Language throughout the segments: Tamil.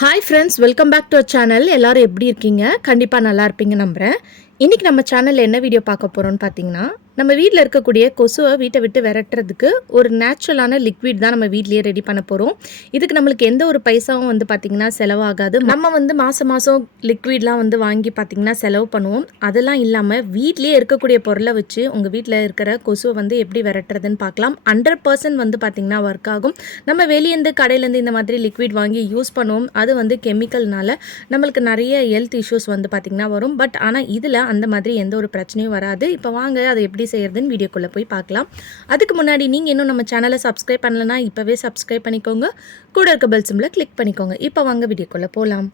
Hi friends, welcome back to our channel. எல்லாரும் எப்படி இருக்கீங்க? கண்டிப்பாக நல்லா இருப்பீங்க நம்புகிறேன். இன்றைக்கி நம்ம சேனலில் என்ன வீடியோ பார்க்க போகிறோம்னு பார்த்தீங்கன்னா, நம்ம வீட்டில் இருக்கக்கூடிய கொசுவை வீட்டை விட்டு விரட்டுறதுக்கு ஒரு நேச்சுரலான லிக்விட் தான் நம்ம வீட்லேயே ரெடி பண்ண போகிறோம். இதுக்கு நம்மளுக்கு எந்த ஒரு பைசாவும் வந்து பார்த்திங்கன்னா செலவாகாது. நம்ம வந்து மாதம் மாதம் லிக்விட்லாம் வந்து வாங்கி பார்த்திங்கன்னா செலவு பண்ணுவோம். அதெல்லாம் இல்லாமல் வீட்லேயே இருக்கக்கூடிய பொருளை வச்சு உங்கள் வீட்டில் இருக்கிற கொசுவை வந்து எப்படி விரட்டுறதுன்னு பார்க்கலாம். 100% வந்து பார்த்திங்கன்னா ஒர்க் ஆகும். நம்ம வெளியேருந்து கடையிலேருந்து இந்த மாதிரி லிக்விட் வாங்கி யூஸ் பண்ணுவோம். அது வந்து கெமிக்கல்னால நம்மளுக்கு நிறைய ஹெல்த் இஷ்யூஸ் வந்து பார்த்திங்கன்னா வரும். பட் ஆனால் இதில் அந்த மாதிரி எந்த ஒரு பிரச்சனையும் வராது. இப்போ வாங்க அதை எப்படி செய்யறதுன்னு வீடியோக்குள்ளே போய் பார்க்கலாம். அதுக்கு முன்னாடி நீங்கள் இன்னும் நம்ம சேனலை சப்ஸ்கிரைப் பண்ணலன்னா இப்போவே சப்ஸ்கிரைப் பண்ணிக்கோங்க. கூட இருக்க பெல் சிம்பிளை கிளிக் பண்ணிக்கோங்க. இப்போ வாங்க வீடியோக்குள்ளே போகலாம்.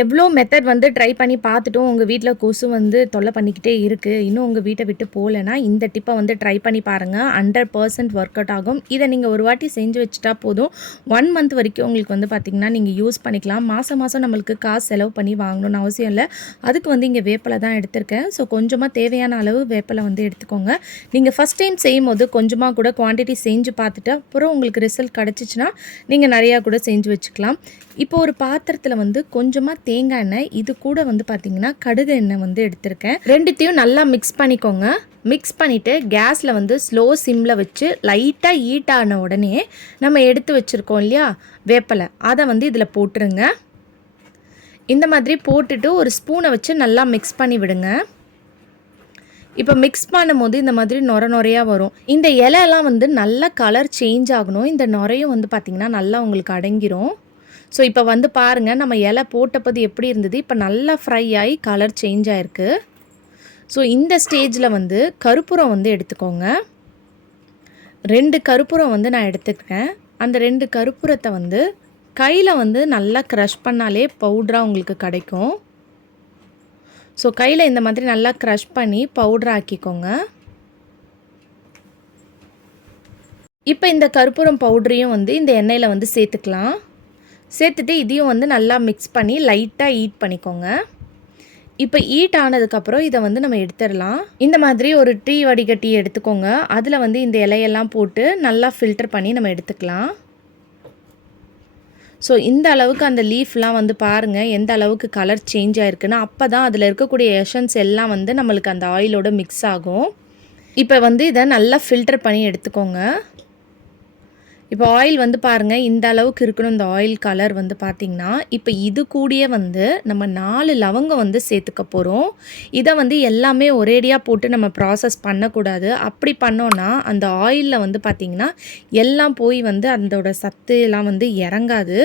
எவ்வளோ மெத்தட் வந்து ட்ரை பண்ணி பார்த்துட்டும் உங்கள் வீட்டில் கொசு வந்து தொல்லை பண்ணிக்கிட்டே இருக்குது, இன்னும் உங்கள் வீட்டை விட்டு போகலைன்னா இந்த டிப்பை வந்து ட்ரை பண்ணி பாருங்கள். 100% ஒர்க் அவுட் ஆகும். இதை நீங்கள் ஒரு வாட்டி செஞ்சு வச்சுட்டா போதும். 1 மந்த் வரைக்கும் உங்களுக்கு வந்து பார்த்திங்கன்னா நீங்கள் யூஸ் பண்ணிக்கலாம். மாதம் நம்மளுக்கு காசு செலவு பண்ணி வாங்கணும்னு அவசியம் இல்லை. அதுக்கு வந்து இங்கே வேப்பிலை தான் எடுத்திருக்கேன். ஸோ கொஞ்சமாக தேவையான அளவு வேப்பிலை வந்து எடுத்துக்கோங்க. நீங்கள் ஃபஸ்ட் டைம் செய்யும் போது கொஞ்சமாக கூட குவான்டிட்டி செஞ்சு பார்த்துட்டு அப்புறம் உங்களுக்கு ரிசல்ட் கிடச்சிச்சின்னா நீங்கள் நிறையா கூட செஞ்சு வச்சுக்கலாம். இப்போ ஒரு பாத்திரத்தில் வந்து கொஞ்சமாக தேங்காய் எண்ணெய், இது கூட வந்து பார்த்திங்கன்னா கடுகு எண்ணெய் வந்து எடுத்திருக்கேன். ரெண்டுத்தையும் நல்லா மிக்ஸ் பண்ணிக்கோங்க. மிக்ஸ் பண்ணிவிட்டு கேஸில் வந்து ஸ்லோ சிம்மில் வச்சு லைட்டாக ஹீட் ஆன உடனே நம்ம எடுத்து வச்சுருக்கோம் இல்லையா வேப்பிலை, அதை வந்து இதில் போட்டுருங்க. இந்த மாதிரி போட்டுட்டு ஒரு ஸ்பூனை வச்சு நல்லா மிக்ஸ் பண்ணி விடுங்க. இப்போ மிக்ஸ் பண்ணும்போது இந்த மாதிரி நுரையாக வரும். இந்த இலையெல்லாம் வந்து நல்லா கலர் சேஞ்ச் ஆகணும். இந்த நுரையும் வந்து பார்த்திங்கன்னா நல்லா உங்களுக்கு அடங்கிரும். ஸோ இப்போ வந்து பாருங்கள், நம்ம இலை போட்டப்போது எப்படி இருந்தது, இப்போ நல்லா ஃப்ரை ஆகி கலர் சேஞ்ச் ஆகிருக்கு. ஸோ இந்த ஸ்டேஜில் வந்து கற்பூரம் வந்து எடுத்துக்கோங்க. 2 கற்பூரம் வந்து நான் எடுத்துக்கிறேன். அந்த 2 கற்பூரத்தை வந்து கையில் வந்து நல்லா க்ரஷ் பண்ணாலே பவுட்ராக உங்களுக்கு கிடைக்கும். ஸோ கையில் இந்த மாதிரி நல்லா க்ரஷ் பண்ணி பவுட்ரு ஆக்கிக்கோங்க. இப்போ இந்த கற்பூரம் பவுட்ரையும் வந்து இந்த எண்ணெயில் வந்து சேர்த்துக்கலாம். சேர்த்துட்டு இதையும் வந்து நல்லா மிக்ஸ் பண்ணி லைட்டாக ஹீட் பண்ணிக்கோங்க. இப்போ ஹீட் ஆனதுக்கப்புறம் இதை வந்து நம்ம எடுத்துடலாம். இந்த மாதிரி ஒரு டீ வடிகட்டி எடுத்துக்கோங்க. அதில் வந்து இந்த இலையெல்லாம் போட்டு நல்லா ஃபில்டர் பண்ணி நம்ம எடுத்துக்கலாம். ஸோ இந்த அளவுக்கு அந்த லீஃப்லாம் வந்து பாருங்கள் எந்த அளவுக்கு கலர் சேஞ்ச் ஆகிருக்குன்னா, அப்போ தான் அதில் இருக்கக்கூடிய எசன்ஸ் எல்லாம் வந்து நம்மளுக்கு அந்த ஆயிலோட மிக்ஸ் ஆகும். இப்போ வந்து இதை நல்லா ஃபில்டர் பண்ணி எடுத்துக்கோங்க. இப்போ ஆயில் வந்து பாருங்கள் இந்த அளவுக்கு இருக்கணும். இந்த ஆயில் கலர் வந்து பார்த்திங்கன்னா இப்போ இது கூடயே வந்து நம்ம 4 லவங்கம் வந்து சேர்த்துக்க போகிறோம். இதை வந்து எல்லாமே ஒரேடியாக போட்டு நம்ம ப்ராசஸ் பண்ணக்கூடாது. அப்படி பண்ணோன்னா அந்த ஆயிலில் வந்து பார்த்திங்கன்னா எல்லாம் போய் வந்து அதோட சத்து எல்லாம் வந்து இறங்காது.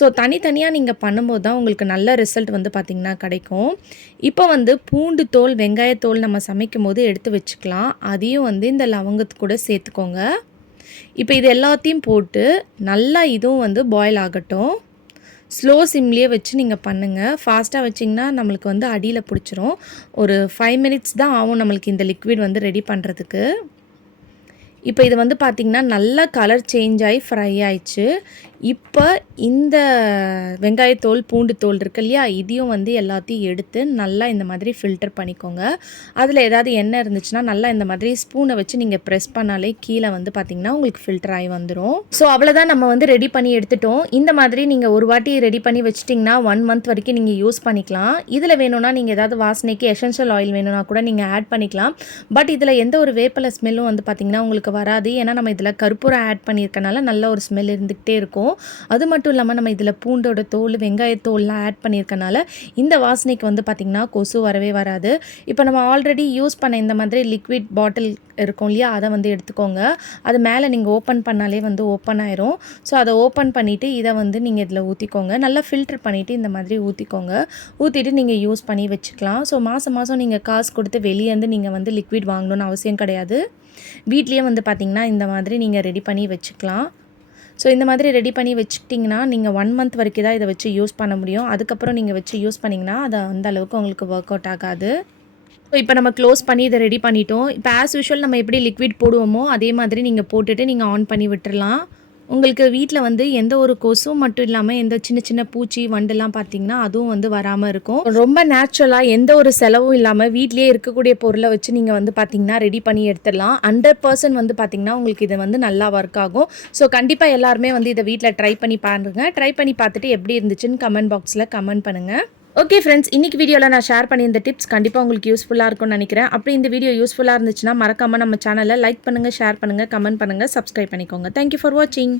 ஸோ தனித்தனியாக நீங்கள் பண்ணும்போது தான் உங்களுக்கு நல்ல ரிசல்ட் வந்து பார்த்திங்கன்னா கிடைக்கும். இப்போ வந்து பூண்டு தோல், வெங்காயத்தோல் நம்ம சமைக்கும் போது எடுத்து வச்சுக்கலாம். அதையும் வந்து இந்த லவங்கத்து கூட சேர்த்துக்கோங்க. இப்போ இது எல்லாத்தையும் போட்டு நல்லா இதுவும் வந்து பாயில் ஆகட்டும். ஸ்லோ சிம்லேயே வச்சு நீங்கள் பண்ணுங்கள். ஃபாஸ்ட்டாக வச்சிங்கன்னா நம்மளுக்கு வந்து அடியில் பிடிச்சிரும். ஒரு 5 மினிட்ஸ் தான் ஆகும் நம்மளுக்கு இந்த லிக்விட் வந்து ரெடி பண்ணுறதுக்கு. இப்போ இது வந்து பார்த்திங்கன்னா நல்லா கலர் சேஞ்ச் ஆகி ஃப்ரை ஆயிடுச்சு. இப்போ இந்த வெங்காயத்தோல், பூண்டு தோல் இருக்கு இல்லையா, இதையும் வந்து எல்லாத்தையும் எடுத்து நல்லா இந்த மாதிரி ஃபில்டர் பண்ணிக்கோங்க. அதில் ஏதாவது எண்ணெய் இருந்துச்சுன்னா நல்லா இந்த மாதிரி ஸ்பூனை வச்சு நீங்கள் ப்ரெஸ் பண்ணாலே கீழே வந்து பார்த்திங்கன்னா உங்களுக்கு ஃபில்டர் ஆகி வந்துடும். ஸோ அவ்வளோதான், நம்ம வந்து ரெடி பண்ணி எடுத்துட்டோம். இந்த மாதிரி நீங்கள் ஒரு வாட்டி ரெடி பண்ணி வச்சிட்டிங்கன்னா 1 மந்த் வரைக்கும் நீங்கள் யூஸ் பண்ணிக்கலாம். இதில் வேணும்னா நீங்கள் ஏதாவது வாசனைக்கு எசென்ஷியல் ஆயில் வேணும்னா கூட நீங்கள் ஆட் பண்ணிக்கலாம். பட் இதில் எந்த ஒரு வேப்பிலை ஸ்மெல்லும் வந்து பார்த்திங்கன்னா உங்களுக்கு வராது. ஏன்னா நம்ம இதில் கற்பூரம் ஆட் பண்ணியிருக்கனால நல்ல ஒரு ஸ்மெல் இருந்துகிட்டே இருக்கும். அது மட்டும் இல்லாமல் நம்ம இதில் பூண்டோட தோல், வெங்காயத்தோல்லாம் ஆட் பண்ணியிருக்கனால இந்த வாசனைக்கு வந்து பார்த்திங்கன்னா கொசு வரவே வராது. இப்போ நம்ம ஆல்ரெடி யூஸ் பண்ண இந்த மாதிரி லிக்விட் பாட்டில் இருக்கும் இல்லையா, அதை வந்து எடுத்துக்கோங்க. அது மேலே நீங்கள் ஓப்பன் பண்ணாலே வந்து ஓப்பன் ஆயிரும். ஸோ அதை ஓப்பன் பண்ணிவிட்டு இதை வந்து நீங்கள் இதில் ஊற்றிக்கோங்க. நல்லா ஃபில்டர் பண்ணிவிட்டு இந்த மாதிரி ஊற்றிக்கோங்க. ஊற்றிட்டு நீங்கள் யூஸ் பண்ணி வச்சுக்கலாம். ஸோ மாதம் நீங்கள் காசு கொடுத்து வெளியேருந்து நீங்கள் வந்து லிக்விட் வாங்கணுன்னு அவசியம் கிடையாது. வீட்லேயே வந்து பார்த்திங்கன்னா இந்த மாதிரி நீங்கள் ரெடி பண்ணி வச்சுக்கலாம். ஸோ இந்த மாதிரி ரெடி பண்ணி வச்சுக்கிட்டிங்கன்னா நீங்கள் 1 மந்த் வரைக்கும் தான் இதை வச்சு யூஸ் பண்ண முடியும். அதுக்கப்புறம் நீங்கள் வச்சு யூஸ் பண்ணிங்கன்னா அது அந்த அளவுக்கு உங்களுக்கு ஒர்க் அவுட் ஆகாது. ஸோ இப்போ நம்ம க்ளோஸ் பண்ணி இதை ரெடி பண்ணிட்டோம். இப்போ ஆஸ் யூஷுவல் நம்ம எப்படி லிக்விட் போடுவோமோ அதே மாதிரி நீங்கள் போட்டுட்டு நீங்கள் ஆன் பண்ணி விட்டுடலாம். உங்களுக்கு வீட்டில் வந்து எந்த ஒரு கொசும் மட்டும் இல்லாமல் எந்த சின்ன சின்ன பூச்சி வண்டுலாம் பார்த்தீங்கன்னா அதுவும் வந்து வராமல் இருக்கும். ரொம்ப நேச்சுரலாக எந்த ஒரு செலவும் இல்லாமல் வீட்லேயே இருக்கக்கூடிய பொருளை வச்சு நீங்கள் வந்து பார்த்தீங்கன்னா ரெடி பண்ணி எடுத்துடலாம். 100% வந்து பார்த்தீங்கன்னா உங்களுக்கு இது வந்து நல்லா ஒர்க் ஆகும். ஸோ கண்டிப்பாக எல்லாருமே வந்து இதை வீட்டில் ட்ரை பண்ணி பாருங்கள். ட்ரை பண்ணி பார்த்துட்டு எப்படி இருந்துச்சுன்னு கமெண்ட் பாக்ஸில் கமெண்ட் பண்ணுங்கள். ஓகே ஃப்ரெண்ட்ஸ், இன்றைக்கி வீடியோவில் நான் ஷேர் பண்ணியிருந்த டிப்ஸ் கண்டிப்பாக உங்களுக்கு யூஸ்ஃபுல்லாக இருக்கும்னு நினைக்கிறேன். அப்படி இந்த வீடியோ யூஸ்ஃபுல்லாக இருந்துச்சுன்னா மறக்காமல் நம்ம சேனலை லைக் பண்ணுங்கள், ஷேர் பண்ணுங்கள், கமெண்ட் பண்ணுங்கள், சப்ஸ்கிரைப் பண்ணிக்கோங்க. தேங்க்யூ ஃபார் வாட்சிங்.